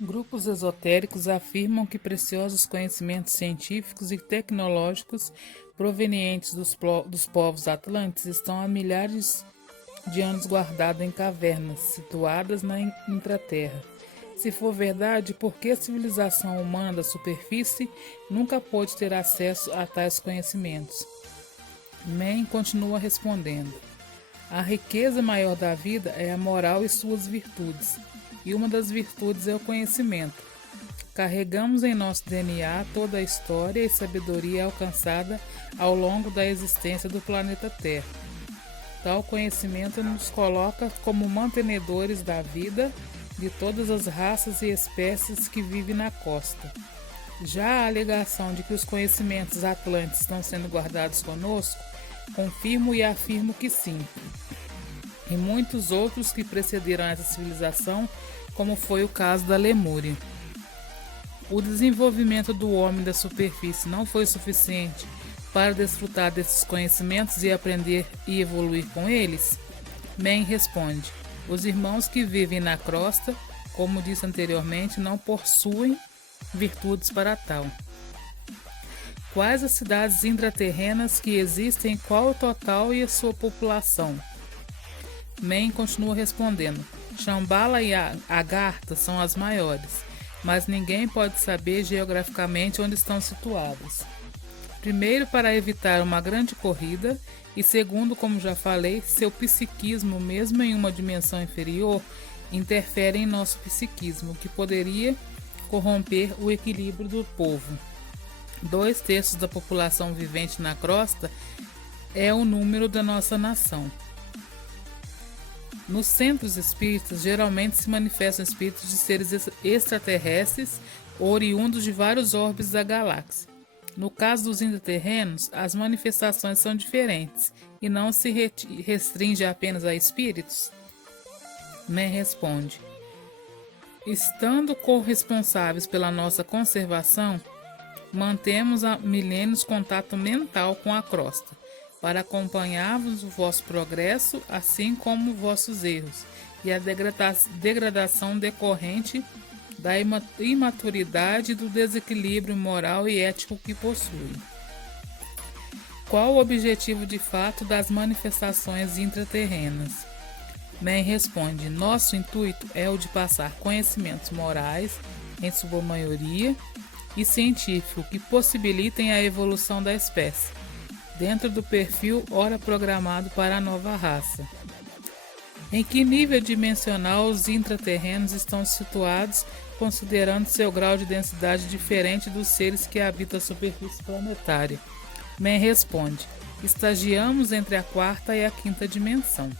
Grupos esotéricos afirmam que preciosos conhecimentos científicos e tecnológicos provenientes dos povos atlantes estão há milhares de anos guardados em cavernas situadas na intraterra. Se for verdade, por que a civilização humana da superfície nunca pôde ter acesso a tais conhecimentos? Men continua respondendo. A riqueza maior da vida é a moral e suas virtudes, e uma das virtudes é o conhecimento. Carregamos em nosso DNA toda a história e sabedoria alcançada ao longo da existência do planeta Terra. Tal conhecimento nos coloca como mantenedores da vida de todas as raças e espécies que vivem na costa. Já a alegação de que os conhecimentos atlantes estão sendo guardados conosco, confirmo e afirmo que sim. E muitos outros que precederam essa civilização, como foi o caso da Lemúria. O desenvolvimento do homem da superfície não foi suficiente para desfrutar desses conhecimentos e aprender e evoluir com eles? Men responde: os irmãos que vivem na crosta, como disse anteriormente, não possuem virtudes para tal. Quais as cidades intraterrenas que existem, qual o total e a sua população? Men continua respondendo: Shambhala e Agartha são as maiores, mas ninguém pode saber geograficamente onde estão situadas. Primeiro, para evitar uma grande corrida, e segundo, como já falei, seu psiquismo, mesmo em uma dimensão inferior, interfere em nosso psiquismo, que poderia corromper o equilíbrio do povo. 2/3 da população vivente na crosta é o número da nossa nação. Nos centros espíritas, geralmente se manifestam espíritos de seres extraterrestres oriundos de vários orbes da galáxia. No caso dos intraterrenos, as manifestações são diferentes e não se restringe apenas a espíritos? Men responde: estando corresponsáveis pela nossa conservação, mantemos há milênios contato mental com a crosta, para acompanharmos o vosso progresso, assim como vossos erros, e a degradação decorrente da imaturidade e do desequilíbrio moral e ético que possui. Qual o objetivo de fato das manifestações intraterrenas? Men responde: nosso intuito é o de passar conhecimentos morais, em sua maioria, e científico, que possibilitem a evolução da espécie, dentro do perfil ora programado para a nova raça. Em que nível dimensional os intraterrenos estão situados, considerando seu grau de densidade diferente dos seres que habitam a superfície planetária? Men responde: estagiamos entre a quarta e a quinta dimensão.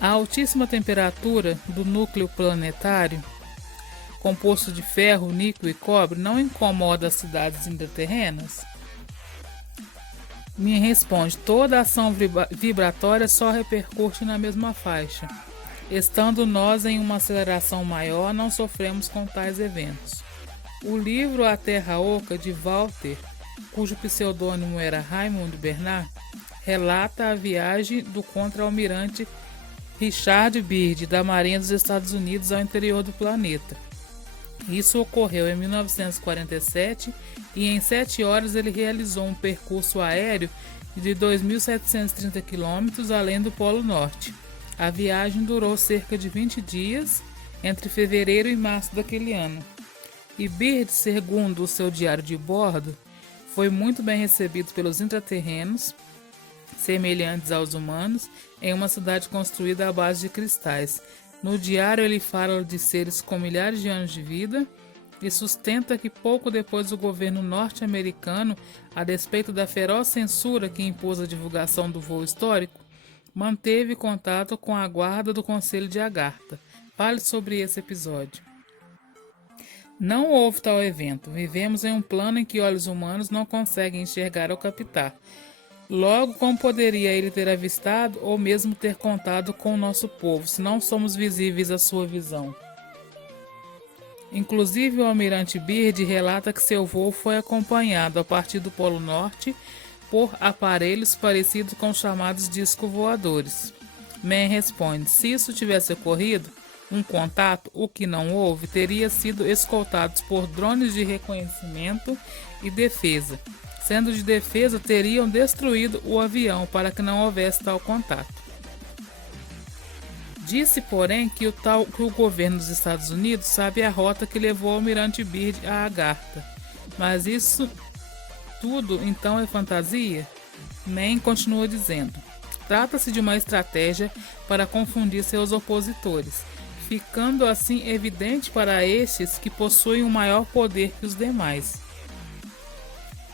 A altíssima temperatura do núcleo planetário, composto de ferro, níquel e cobre, não incomoda as cidades intraterrenas? Me responde: toda ação vibratória só repercute na mesma faixa. Estando nós em uma aceleração maior, não sofremos com tais eventos. O livro A Terra Oca, de Walter, cujo pseudônimo era Raymond Bernard, relata a viagem do contra-almirante Richard Byrd, da Marinha dos Estados Unidos, ao interior do planeta. Isso ocorreu em 1947 e em 7 horas ele realizou um percurso aéreo de 2.730 km além do Polo Norte. A viagem durou cerca de 20 dias, entre fevereiro e março daquele ano. E Byrd, segundo o seu diário de bordo, foi muito bem recebido pelos intraterrenos, semelhantes aos humanos, em uma cidade construída à base de cristais. No diário ele fala de seres com milhares de anos de vida e sustenta que pouco depois o governo norte-americano, a despeito da feroz censura que impôs a divulgação do voo histórico, manteve contato com a guarda do Conselho de Agartha. Fale sobre esse episódio. Não houve tal evento. Vivemos em um plano em que olhos humanos não conseguem enxergar ou captar. Logo, como poderia ele ter avistado ou mesmo ter contado com o nosso povo, se não somos visíveis à sua visão? Inclusive, o almirante Byrd relata que seu voo foi acompanhado a partir do Polo Norte por aparelhos parecidos com os chamados discos voadores. Men responde: se isso tivesse ocorrido, um contato, o que não houve, teria sido escoltados por drones de reconhecimento e defesa. Sendo de defesa, teriam destruído o avião para que não houvesse tal contato. Disse, porém, que o governo dos Estados Unidos sabe a rota que levou o almirante Byrd a Agartha. Mas isso tudo, então, é fantasia? Mann continua dizendo: trata-se de uma estratégia para confundir seus opositores, ficando assim evidente para estes que possuem um maior poder que os demais.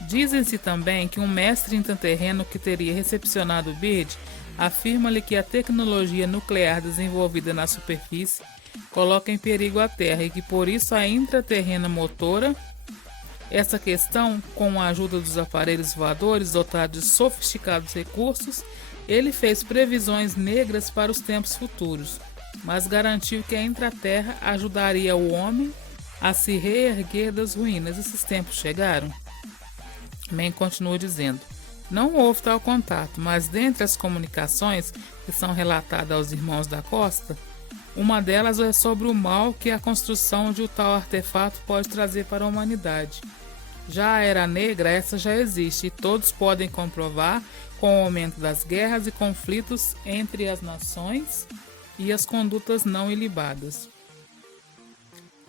Dizem-se também que um mestre intraterreno que teria recepcionado Byrd afirma-lhe que a tecnologia nuclear desenvolvida na superfície coloca em perigo a Terra e que por isso a intraterrena motora essa questão, com a ajuda dos aparelhos voadores dotados de sofisticados recursos, ele fez previsões negras para os tempos futuros, mas garantiu que a intraterra ajudaria o homem a se reerguer das ruínas. Esses tempos chegaram? Mann continua dizendo: não houve tal contato, mas dentre as comunicações que são relatadas aos irmãos da costa, uma delas é sobre o mal que a construção de um tal artefato pode trazer para a humanidade. Já a Era Negra, essa já existe e todos podem comprovar com o aumento das guerras e conflitos entre as nações e as condutas não ilibadas.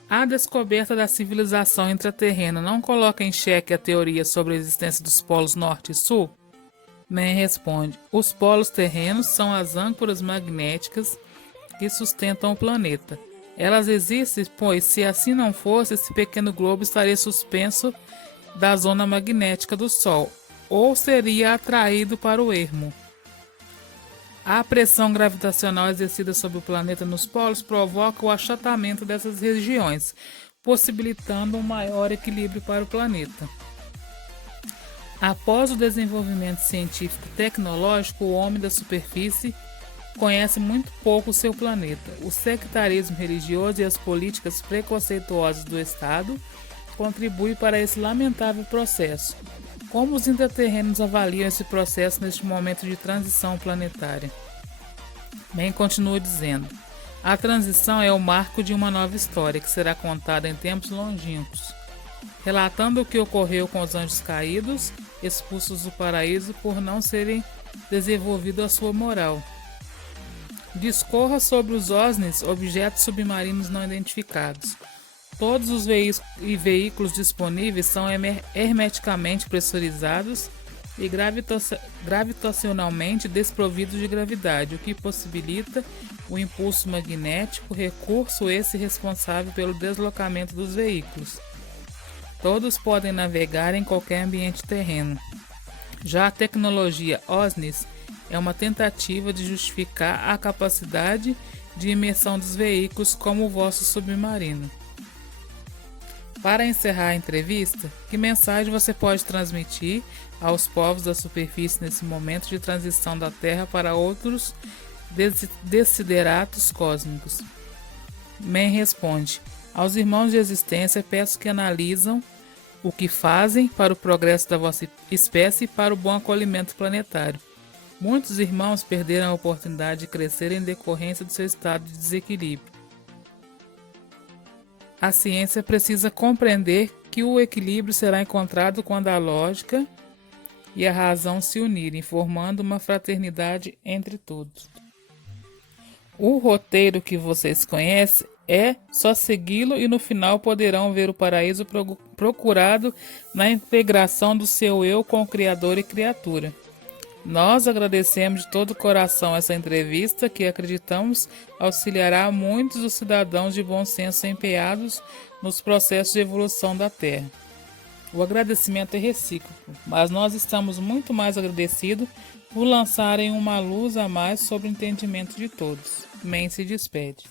A descoberta da civilização intraterrena não coloca em xeque a teoria sobre a existência dos polos norte e sul? Mann responde: os polos terrenos são as âncoras magnéticas que sustentam o planeta. Elas existem, pois se assim não fosse, esse pequeno globo estaria suspenso da zona magnética do Sol, ou seria atraído para o ermo. A pressão gravitacional exercida sobre o planeta nos polos provoca o achatamento dessas regiões, possibilitando um maior equilíbrio para o planeta. Após o desenvolvimento científico e tecnológico, o homem da superfície conhece muito pouco o seu planeta. O sectarismo religioso e as políticas preconceituosas do Estado contribuem para esse lamentável processo. Como os intraterrenos avaliam esse processo neste momento de transição planetária? Mann continua dizendo: a transição é o marco de uma nova história que será contada em tempos longínquos, relatando o que ocorreu com os anjos caídos, expulsos do paraíso por não serem desenvolvido a sua moral. Discorra sobre os OSNIs, objetos submarinos não identificados. Todos os veículos disponíveis são hermeticamente pressurizados e gravitacionalmente desprovidos de gravidade, o que possibilita o impulso magnético, recurso esse responsável pelo deslocamento dos veículos. Todos podem navegar em qualquer ambiente terreno. Já a tecnologia OSNIs é uma tentativa de justificar a capacidade de imersão dos veículos como o vosso submarino. Para encerrar a entrevista, que mensagem você pode transmitir aos povos da superfície nesse momento de transição da Terra para outros desideratos cósmicos? Mann responde: aos irmãos de existência peço que analisam o que fazem para o progresso da vossa espécie e para o bom acolhimento planetário. Muitos irmãos perderam a oportunidade de crescer em decorrência do seu estado de desequilíbrio. A ciência precisa compreender que o equilíbrio será encontrado quando a lógica e a razão se unirem, formando uma fraternidade entre todos. O roteiro que vocês conhecem é só segui-lo e no final poderão ver o paraíso procurado na integração do seu eu com o Criador e criatura. Nós agradecemos de todo o coração essa entrevista que acreditamos auxiliará muitos dos cidadãos de bom senso empenhados nos processos de evolução da Terra. O agradecimento é recíproco, mas nós estamos muito mais agradecidos por lançarem uma luz a mais sobre o entendimento de todos. Mann se despede.